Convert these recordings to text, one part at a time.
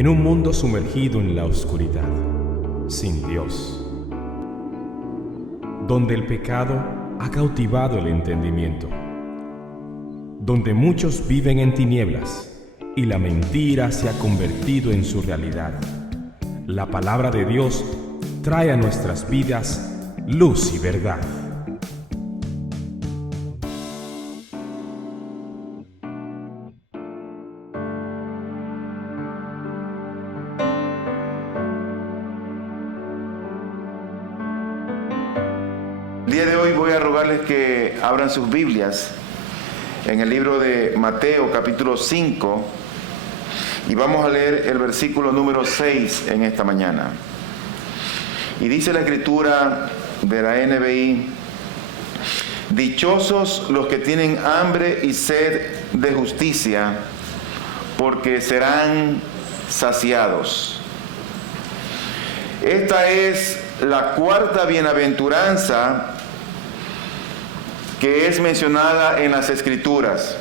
en un mundo sumergido en la oscuridad, sin Dios, donde el pecado ha cautivado el entendimiento, donde muchos viven en tinieblas y la mentira se ha convertido en su realidad. La palabra de Dios trae a nuestras vidas luz y verdad. El día de hoy voy a rogarles que abran sus Biblias en el libro de Mateo capítulo 5 y vamos a leer el versículo número 6 en esta mañana. Y dice la escritura de la NBI: dichosos los que tienen hambre y sed de justicia, porque serán saciados. Esta es la cuarta bienaventuranza que es mencionada en las Escrituras.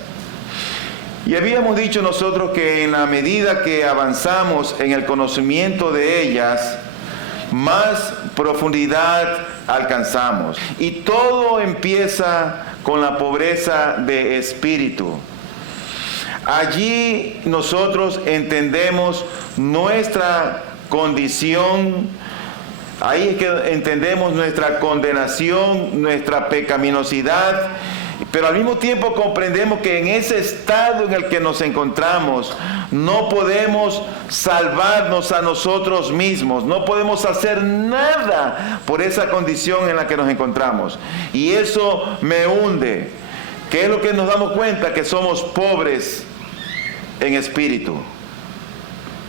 Y habíamos dicho nosotros que en la medida que avanzamos en el conocimiento de ellas, más profundidad alcanzamos. Y todo empieza con la pobreza de espíritu. Allí nosotros entendemos nuestra condición. Ahí es que entendemos nuestra condenación, nuestra pecaminosidad, pero al mismo tiempo comprendemos que en ese estado en el que nos encontramos no podemos salvarnos a nosotros mismos, no podemos hacer nada por esa condición en la que nos encontramos. Y eso me hunde. ¿Qué es lo que nos damos cuenta? Que somos pobres en espíritu.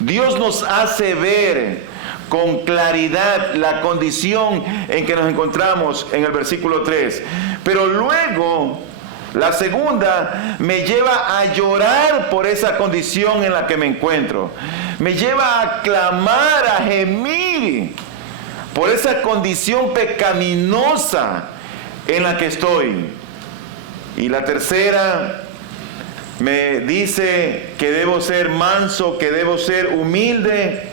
Dios nos hace ver con claridad la condición en que nos encontramos en el versículo 3. Pero luego, la segunda me lleva a llorar por esa condición en la que me encuentro. Me lleva a clamar, a gemir por esa condición pecaminosa en la que estoy. Y la tercera me dice que debo ser manso, que debo ser humilde.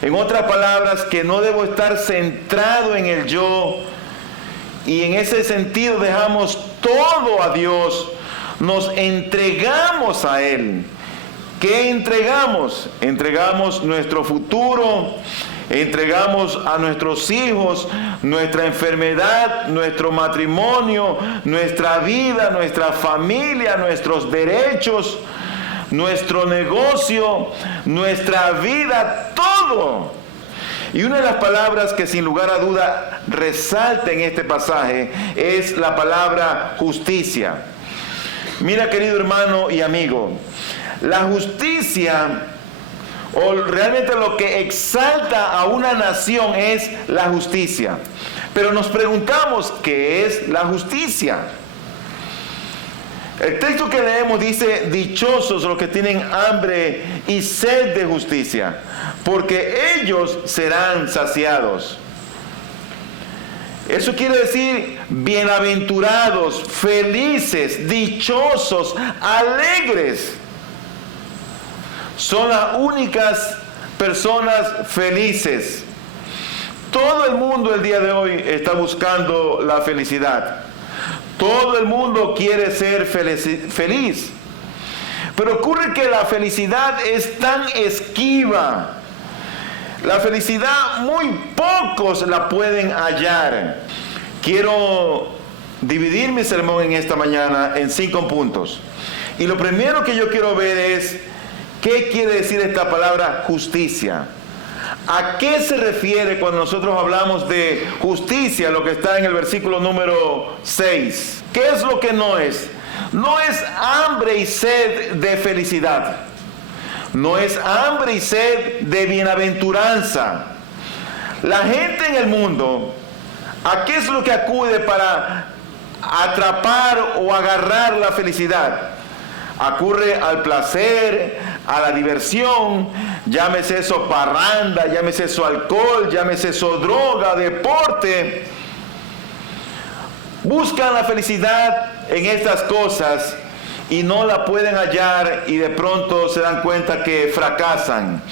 En otras palabras, que no debo estar centrado en el yo, y en ese sentido dejamos todo a Dios, nos entregamos a Él. ¿Qué entregamos? Entregamos nuestro futuro, entregamos a nuestros hijos, nuestra enfermedad, nuestro matrimonio, nuestra vida, nuestra familia, nuestros derechos, nuestro negocio, nuestra vida, todo. Y una de las palabras que sin lugar a duda resalta en este pasaje es la palabra justicia. Mira, querido hermano y amigo, la justicia, o realmente lo que exalta a una nación, es la justicia. Pero nos preguntamos, ¿qué es la justicia? El texto que leemos dice: dichosos los que tienen hambre y sed de justicia, porque ellos serán saciados. Eso quiere decir bienaventurados, felices, dichosos, alegres. Son las únicas personas felices. Todo el mundo el día de hoy está buscando la felicidad. Todo el mundo quiere ser feliz. Pero ocurre que la felicidad es tan esquiva. La felicidad muy pocos la pueden hallar. Quiero dividir mi sermón en esta mañana en 5 puntos. Y lo primero que yo quiero ver es, ¿qué quiere decir esta palabra justicia? ¿A qué se refiere cuando nosotros hablamos de justicia? Lo que está en el versículo número 6. ¿Qué es lo que no es? No es hambre y sed de felicidad. No es hambre y sed de bienaventuranza. La gente en el mundo, ¿a qué es lo que acude para atrapar o agarrar la felicidad? Acude al placer, a la diversión, llámese eso parranda, llámese eso alcohol, llámese eso droga, deporte. Buscan la felicidad en estas cosas y no la pueden hallar, y de pronto se dan cuenta que fracasan.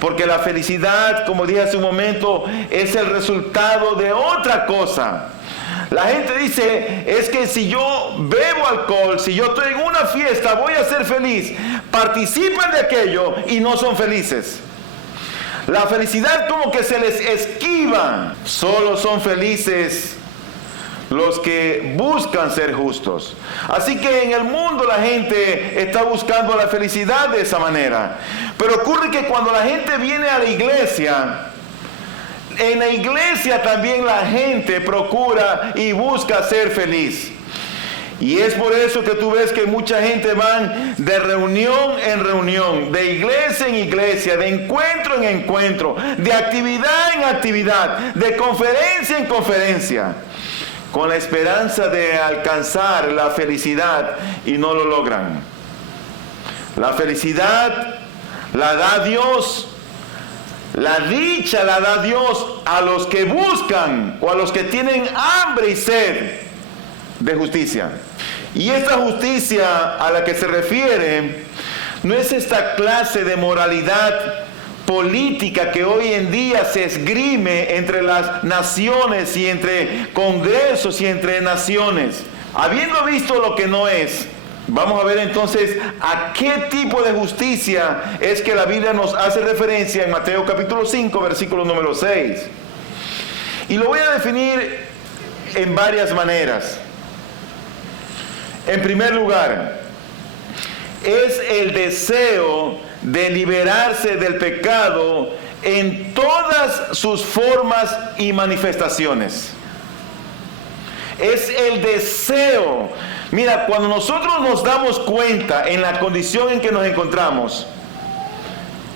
Porque la felicidad, como dije hace un momento, es el resultado de otra cosa. La gente dice, es que si yo bebo alcohol, si yo estoy en una fiesta, voy a ser feliz. Participan de aquello y no son felices. La felicidad como que se les esquiva. Solo son felices los que buscan ser justos. Así que en el mundo la gente está buscando la felicidad de esa manera. Pero ocurre que cuando la gente viene a la iglesia, en la iglesia también la gente procura y busca ser feliz. Y es por eso que tú ves que mucha gente van de reunión en reunión, de iglesia en iglesia, de encuentro en encuentro, de actividad en actividad, de conferencia en conferencia, con la esperanza de alcanzar la felicidad y no lo logran. La felicidad la da Dios, la dicha la da Dios a los que buscan o a los que tienen hambre y sed de justicia. Y esta justicia a la que se refiere no es esta clase de moralidad política que hoy en día se esgrime entre las naciones y entre congresos y entre naciones. Habiendo visto lo que no es, vamos a ver entonces a qué tipo de justicia es que la Biblia nos hace referencia en Mateo capítulo 5, versículo número 6. Y lo voy a definir en varias maneras. En primer lugar, es el deseo de liberarse del pecado en todas sus formas y manifestaciones. Es el deseo. Mira, cuando nosotros nos damos cuenta en la condición en que nos encontramos,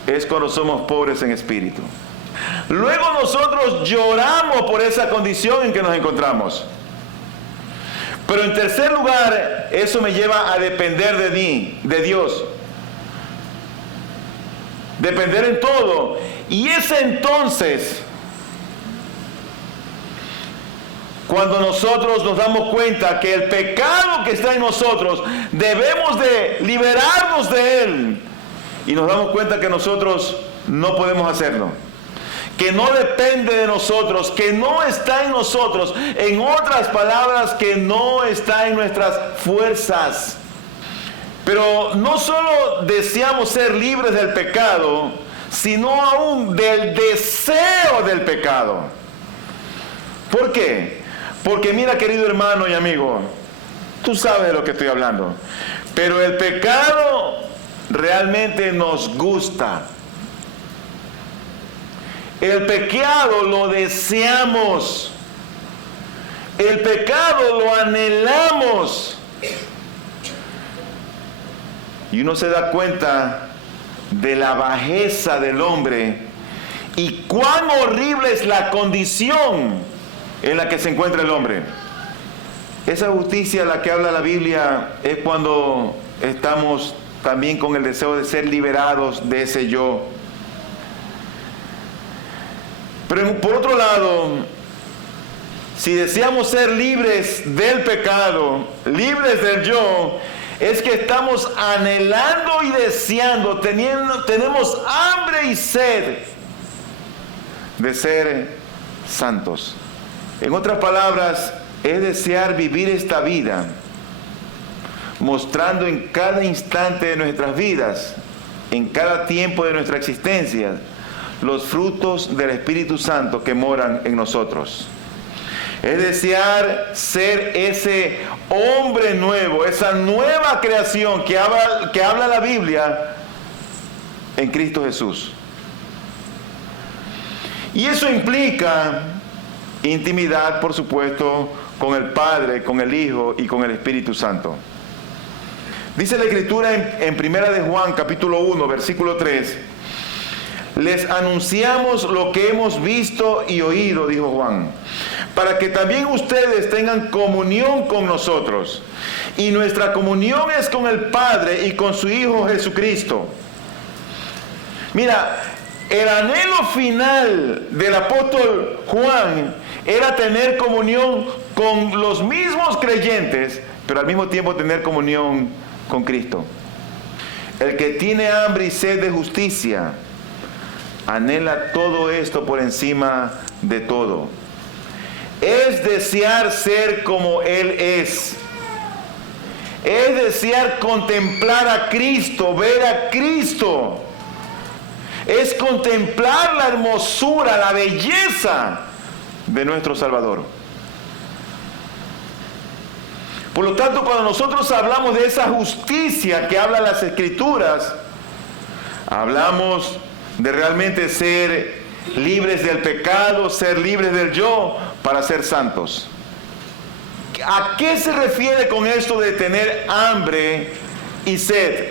es cuando somos pobres en espíritu. Luego nosotros lloramos por esa condición en que nos encontramos. Pero en tercer lugar, eso me lleva a depender de Dios. Depender en todo. Y es entonces cuando nosotros nos damos cuenta que el pecado que está en nosotros, debemos de liberarnos de él. Y nos damos cuenta que nosotros no podemos hacerlo. Que no depende de nosotros, que no está en nosotros. En otras palabras, que no está en nuestras fuerzas. Pero no solo deseamos ser libres del pecado, sino aún del deseo del pecado. ¿Por qué? Porque mira, querido hermano y amigo, tú sabes de lo que estoy hablando. Pero el pecado realmente nos gusta. El pecado lo deseamos. El pecado lo anhelamos. Y uno se da cuenta de la bajeza del hombre y cuán horrible es la condición en la que se encuentra el hombre. Esa justicia a la que habla la Biblia es cuando estamos también con el deseo de ser liberados de ese yo. Pero por otro lado, si deseamos ser libres del pecado, libres del yo, es que estamos anhelando y deseando, tenemos hambre y sed de ser santos. En otras palabras, es desear vivir esta vida, mostrando en cada instante de nuestras vidas, en cada tiempo de nuestra existencia, los frutos del Espíritu Santo que moran en nosotros. Es desear ser ese hombre nuevo, esa nueva creación que habla la Biblia en Cristo Jesús. Y eso implica intimidad, por supuesto, con el Padre, con el Hijo y con el Espíritu Santo. Dice la Escritura en 1 de Juan, capítulo 1, versículo 3. Les anunciamos lo que hemos visto y oído, dijo Juan, para que también ustedes tengan comunión con nosotros. Y nuestra comunión es con el Padre y con su Hijo Jesucristo. Mira, el anhelo final del apóstol Juan era tener comunión con los mismos creyentes, pero al mismo tiempo tener comunión con Cristo. El que tiene hambre y sed de justicia anhela todo esto por encima de todo. Es desear ser como Él es. Es desear contemplar a Cristo, ver a Cristo. Es contemplar la hermosura, la belleza de nuestro Salvador. Por lo tanto, cuando nosotros hablamos de esa justicia que hablan las Escrituras, hablamos de realmente ser libres del pecado, ser libres del yo, para ser santos. ¿A qué se refiere con esto de tener hambre y sed?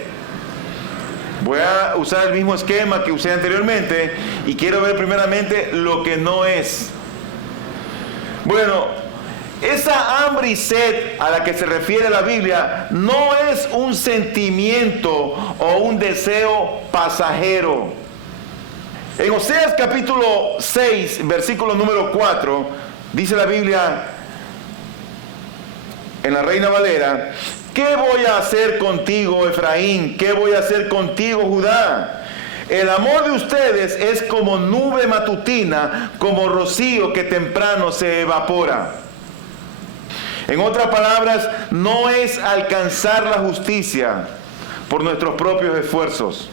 Voy a usar el mismo esquema que usé anteriormente y quiero ver primeramente lo que no es. Bueno, esa hambre y sed a la que se refiere la Biblia no es un sentimiento o un deseo pasajero. En Oseas capítulo 6, versículo número 4, dice la Biblia en la Reina Valera: ¿qué voy a hacer contigo, Efraín? ¿Qué voy a hacer contigo, Judá? El amor de ustedes es como nube matutina, como rocío que temprano se evapora. En otras palabras, no es alcanzar la justicia por nuestros propios esfuerzos.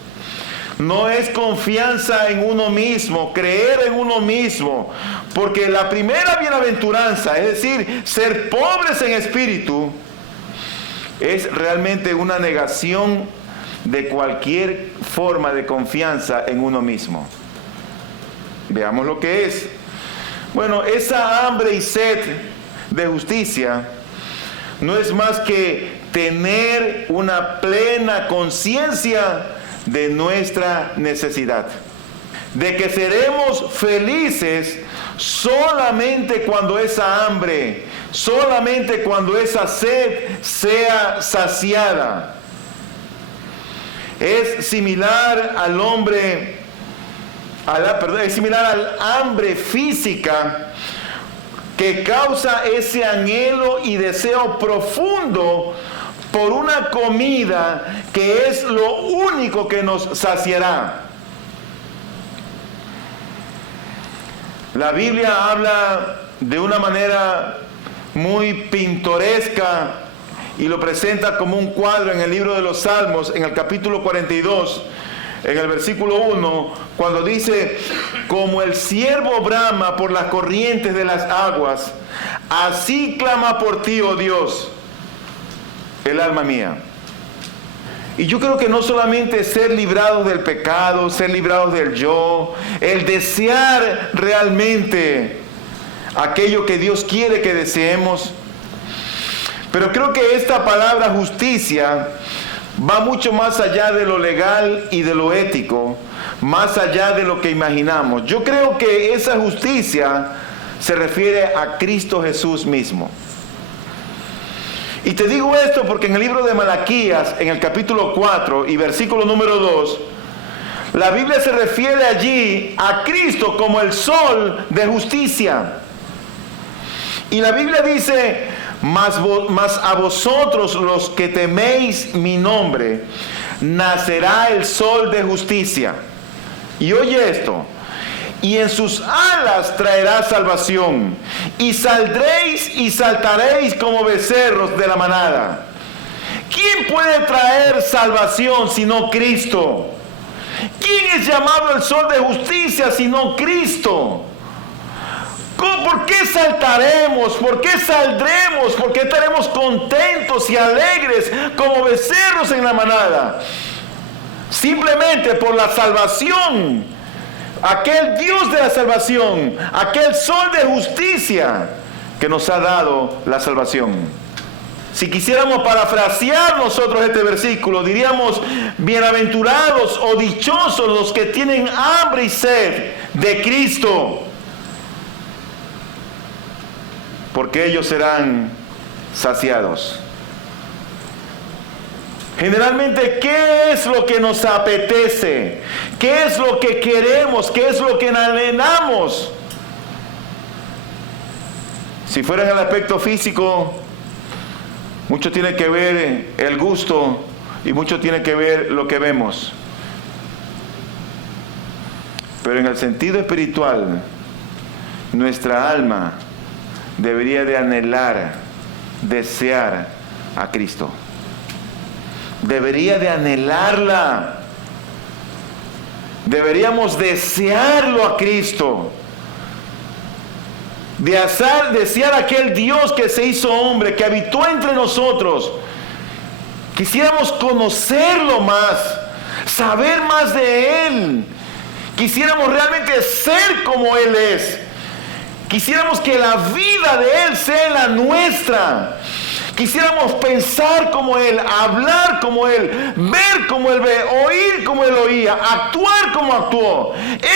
No es confianza en uno mismo, creer en uno mismo, porque la primera bienaventuranza, es decir, ser pobres en espíritu, es realmente una negación de cualquier forma de confianza en uno mismo. Veamos lo que es. Bueno, esa hambre y sed de justicia no es más que tener una plena conciencia de nuestra necesidad, de que seremos felices solamente cuando esa hambre, solamente cuando esa sed sea saciada. Es similar al hombre, es similar al hambre física que causa ese anhelo y deseo profundo por una comida que es lo único que nos saciará. La Biblia habla de una manera muy pintoresca y lo presenta como un cuadro en el libro de los Salmos, en el capítulo 42, en el versículo 1, cuando dice: como el ciervo brama por las corrientes de las aguas, así clama por ti, oh Dios, el alma mía. Y yo creo que no solamente ser librados del pecado, ser librados del yo, el desear realmente aquello que Dios quiere que deseemos, pero creo que esta palabra justicia va mucho más allá de lo legal y de lo ético, más allá de lo que imaginamos. Yo creo que esa justicia se refiere a Cristo Jesús mismo. Y te digo esto porque en el libro de Malaquías, en el capítulo 4 y versículo número 2, la Biblia se refiere allí a Cristo como el sol de justicia. Y la Biblia dice: mas a vosotros los que teméis mi nombre, nacerá el sol de justicia. Y oye esto: y en sus alas traerá salvación, y saldréis y saltaréis como becerros de la manada. ¿Quién puede traer salvación sino Cristo? ¿Quién es llamado el sol de justicia sino Cristo? ¿Por qué saltaremos? ¿Por qué saldremos? ¿Por qué estaremos contentos y alegres como becerros en la manada? Simplemente por la salvación, aquel Dios de la salvación, aquel sol de justicia que nos ha dado la salvación. Si quisiéramos parafrasear nosotros este versículo, diríamos: bienaventurados o dichosos los que tienen hambre y sed de Cristo, porque ellos serán saciados. Generalmente, ¿qué es lo que nos apetece? ¿Qué es lo que queremos? ¿Qué es lo que anhelamos? Si fuera en el aspecto físico, mucho tiene que ver el gusto y mucho tiene que ver lo que vemos. Pero en el sentido espiritual, nuestra alma debería de anhelar, desear a Cristo. Debería de anhelarla. Deberíamos desearlo a Cristo. Desear a aquel Dios que se hizo hombre, que habitó entre nosotros. Quisiéramos conocerlo más, saber más de Él. Quisiéramos realmente ser como Él es. Quisiéramos que la vida de Él sea la nuestra. Quisiéramos pensar como Él, hablar como Él, ver como Él ve, oír como Él oía, actuar como actuó.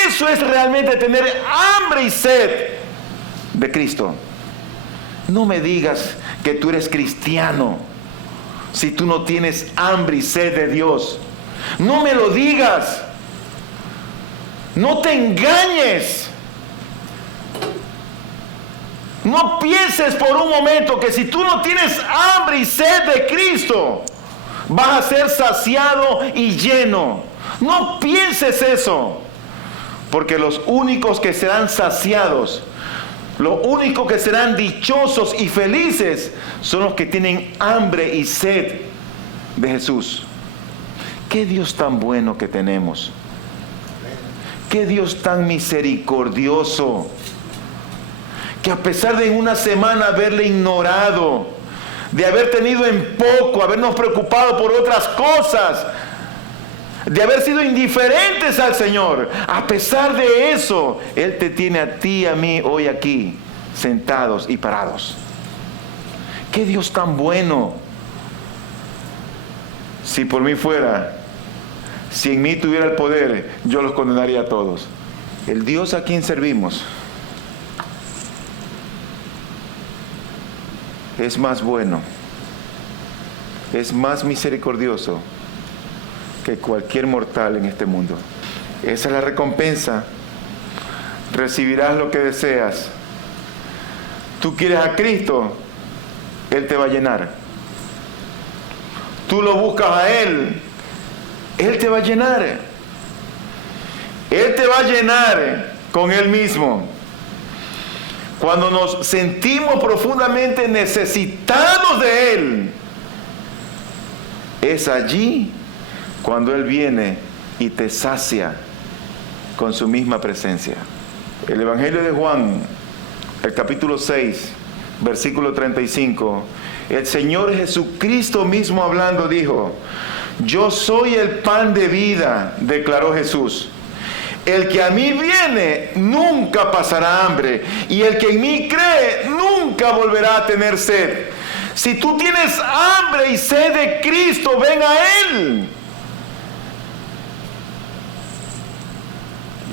Eso es realmente tener hambre y sed de Cristo. No me digas que tú eres cristiano si tú no tienes hambre y sed de Dios. No me lo digas. No te engañes. No pienses por un momento que si tú no tienes hambre y sed de Cristo, vas a ser saciado y lleno. No pienses eso. Porque los únicos que serán saciados, los únicos que serán dichosos y felices, son los que tienen hambre y sed de Jesús. Qué Dios tan bueno que tenemos. Qué Dios tan misericordioso. Que a pesar de en una semana haberle ignorado, de haber tenido en poco, habernos preocupado por otras cosas, de haber sido indiferentes al Señor, a pesar de eso, Él te tiene a ti y a mí hoy aquí, sentados y parados. ¡Qué Dios tan bueno! Si por mí fuera, si en mí tuviera el poder, yo los condenaría a todos. El Dios a quien servimos es más bueno, es más misericordioso que cualquier mortal en este mundo. Esa es la recompensa. Recibirás lo que deseas. Tú quieres a Cristo, Él te va a llenar. Tú lo buscas a Él, Él te va a llenar. Él te va a llenar con Él mismo. Cuando nos sentimos profundamente necesitados de Él, es allí cuando Él viene y te sacia con su misma presencia. El Evangelio de Juan, el capítulo 6, versículo 35, el Señor Jesucristo mismo hablando dijo: yo soy el pan de vida, declaró Jesús. El que a mí viene nunca pasará hambre, y el que en mí cree nunca volverá a tener sed. Si tú tienes hambre y sed de Cristo, ven a Él.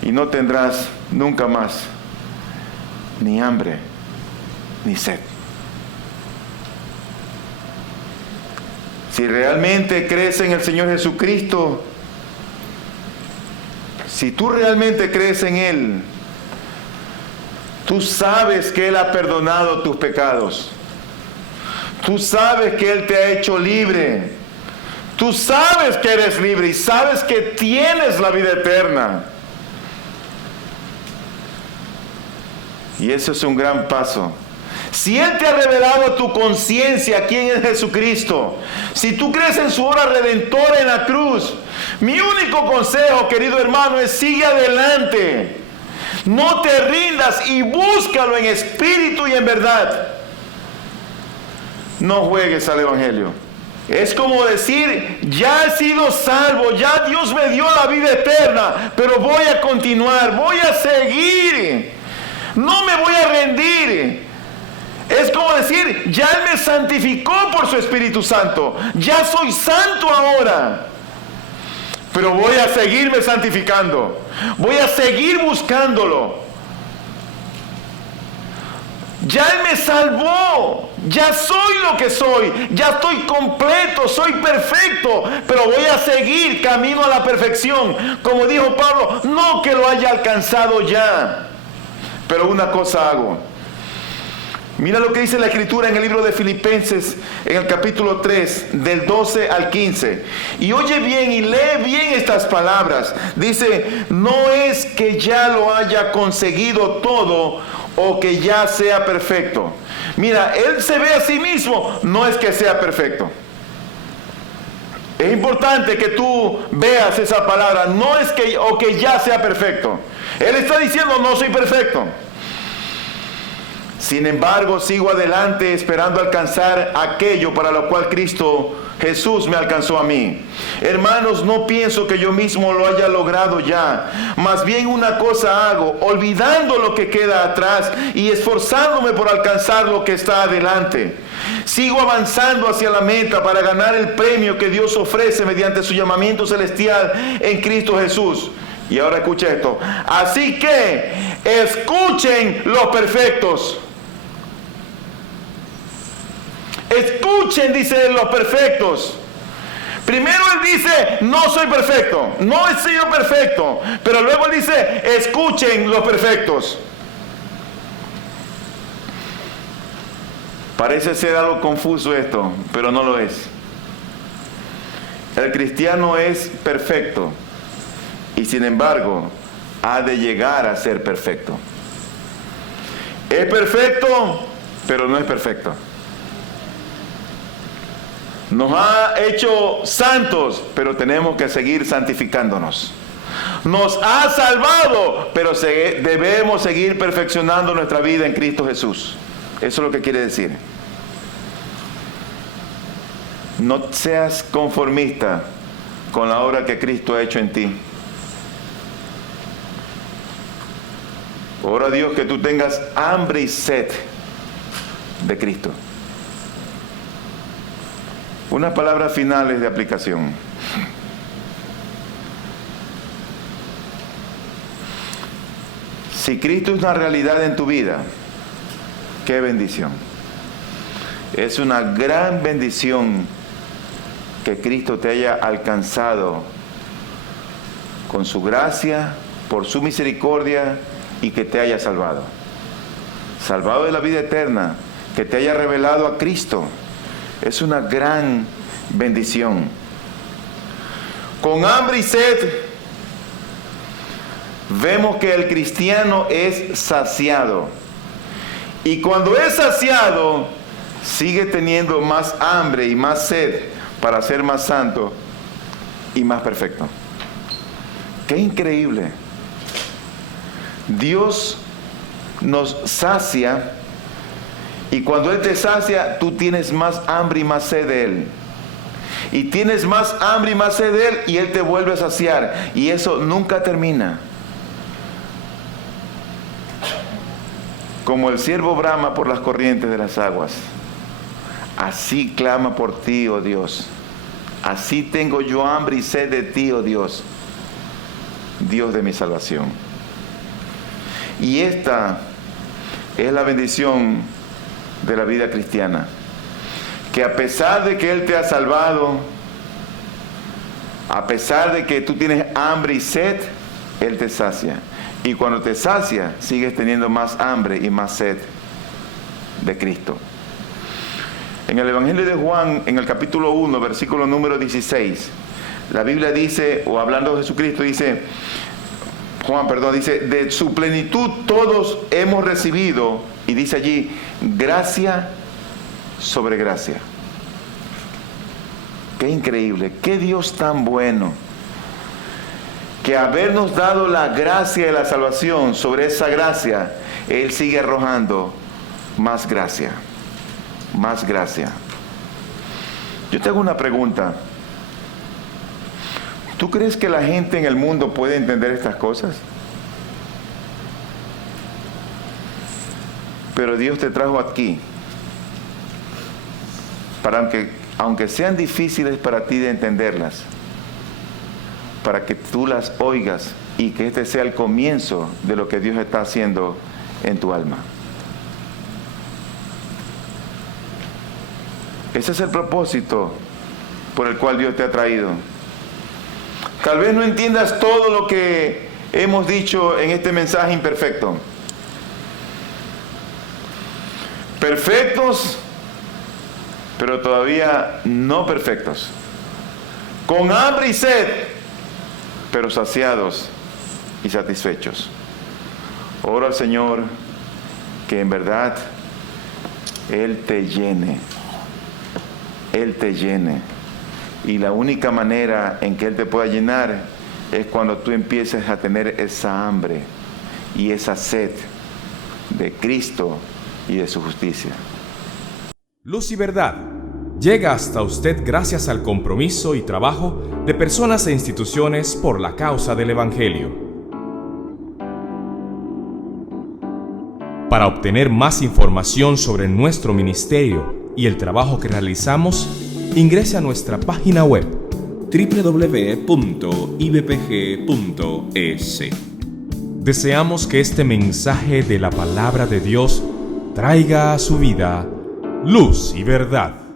Y no tendrás nunca más ni hambre ni sed. Si realmente crees en el Señor Jesucristo, si tú realmente crees en Él, tú sabes que Él ha perdonado tus pecados. Tú sabes que Él te ha hecho libre. Tú sabes que eres libre y sabes que tienes la vida eterna. Y eso es un gran paso. Si Él te ha revelado a tu conciencia quién es Jesucristo, si tú crees en su obra redentora en la cruz, mi único consejo, querido hermano, es sigue adelante. No te rindas y búscalo en espíritu y en verdad. No juegues al Evangelio. Es como decir, ya he sido salvo, ya Dios me dio la vida eterna, pero voy a continuar, voy a seguir. No me voy a rendir. Es como decir, ya Él me santificó por su Espíritu Santo. Ya soy santo ahora. Pero voy a seguirme santificando. Voy a seguir buscándolo. Ya Él me salvó. Ya soy lo que soy. Ya estoy completo. Soy perfecto. Pero voy a seguir camino a la perfección. Como dijo Pablo, no que lo haya alcanzado ya. Pero una cosa hago. Mira lo que dice la Escritura en el libro de Filipenses, en el capítulo 3, del 12 al 15. Y oye bien y lee bien estas palabras. Dice, no es que ya lo haya conseguido todo o que ya sea perfecto. Mira, él se ve a sí mismo, no es que sea perfecto. Es importante que tú veas esa palabra, no es que o que ya sea perfecto. Él está diciendo, no soy perfecto. Sin embargo, sigo adelante esperando alcanzar aquello para lo cual Cristo Jesús me alcanzó a mí. Hermanos, no pienso que yo mismo lo haya logrado ya. Más bien una cosa hago, olvidando lo que queda atrás y esforzándome por alcanzar lo que está adelante. Sigo avanzando hacia la meta para ganar el premio que Dios ofrece mediante su llamamiento celestial en Cristo Jesús. Y ahora escucha esto. Así que escuchen los perfectos. Escuchen, dice, los perfectos. Primero él dice, no soy perfecto, no he sido perfecto. Pero luego él dice, escuchen los perfectos. Parece ser algo confuso esto, pero no lo es. El cristiano es perfecto y sin embargo ha de llegar a ser perfecto. Es perfecto, pero no es perfecto. Nos ha hecho santos, pero tenemos que seguir santificándonos. Nos ha salvado, pero debemos seguir perfeccionando nuestra vida en Cristo Jesús. Eso es lo que quiere decir. No seas conformista con la obra que Cristo ha hecho en ti. Ora a Dios que tú tengas hambre y sed de Cristo. Unas palabras finales de aplicación. Si Cristo es una realidad en tu vida, qué bendición. Es una gran bendición que Cristo te haya alcanzado con su gracia, por su misericordia y que te haya salvado. Salvado de la vida eterna, que te haya revelado a Cristo. Es una gran bendición. Con hambre y sed, vemos que el cristiano es saciado. Y cuando es saciado, sigue teniendo más hambre y más sed para ser más santo y más perfecto. ¡Qué increíble! Dios nos sacia. Y cuando Él te sacia, tú tienes más hambre y más sed de Él. Y tienes más hambre y más sed de Él, y Él te vuelve a saciar. Y eso nunca termina. Como el ciervo brama por las corrientes de las aguas, así clama por ti, oh Dios. Así tengo yo hambre y sed de ti, oh Dios, Dios de mi salvación. Y esta es la bendición de la vida cristiana, que a pesar de que Él te ha salvado, a pesar de que tú tienes hambre y sed, Él te sacia. Y cuando te sacia, sigues teniendo más hambre y más sed de Cristo. En el Evangelio de Juan, en el capítulo 1, versículo número 16, la Biblia dice, o hablando de Jesucristo, dice, de su plenitud todos hemos recibido, y dice allí, gracia sobre gracia. Qué increíble, qué Dios tan bueno, que habernos dado la gracia de la salvación, sobre esa gracia, Él sigue arrojando más gracia, más gracia. Yo te hago una pregunta. ¿Tú crees que la gente en el mundo puede entender estas cosas? Pero Dios te trajo aquí para aunque sean difíciles para ti de entenderlas, para que tú las oigas y que este sea el comienzo de lo que Dios está haciendo en tu alma. Ese es el propósito por el cual Dios te ha traído. Tal vez no entiendas todo lo que hemos dicho en este mensaje imperfecto, perfectos, pero todavía no perfectos, con hambre y sed, pero saciados y satisfechos. Oro al Señor que en verdad Él te llene. Él te llene. Y la única manera en que Él te pueda llenar es cuando tú empieces a tener esa hambre y esa sed de Cristo y de su justicia. Luz y Verdad llega hasta usted gracias al compromiso y trabajo de personas e instituciones por la causa del Evangelio. Para obtener más información sobre nuestro ministerio y el trabajo que realizamos, ingrese a nuestra página web www.ibpg.es. Deseamos que este mensaje de la palabra de Dios traiga a su vida luz y verdad.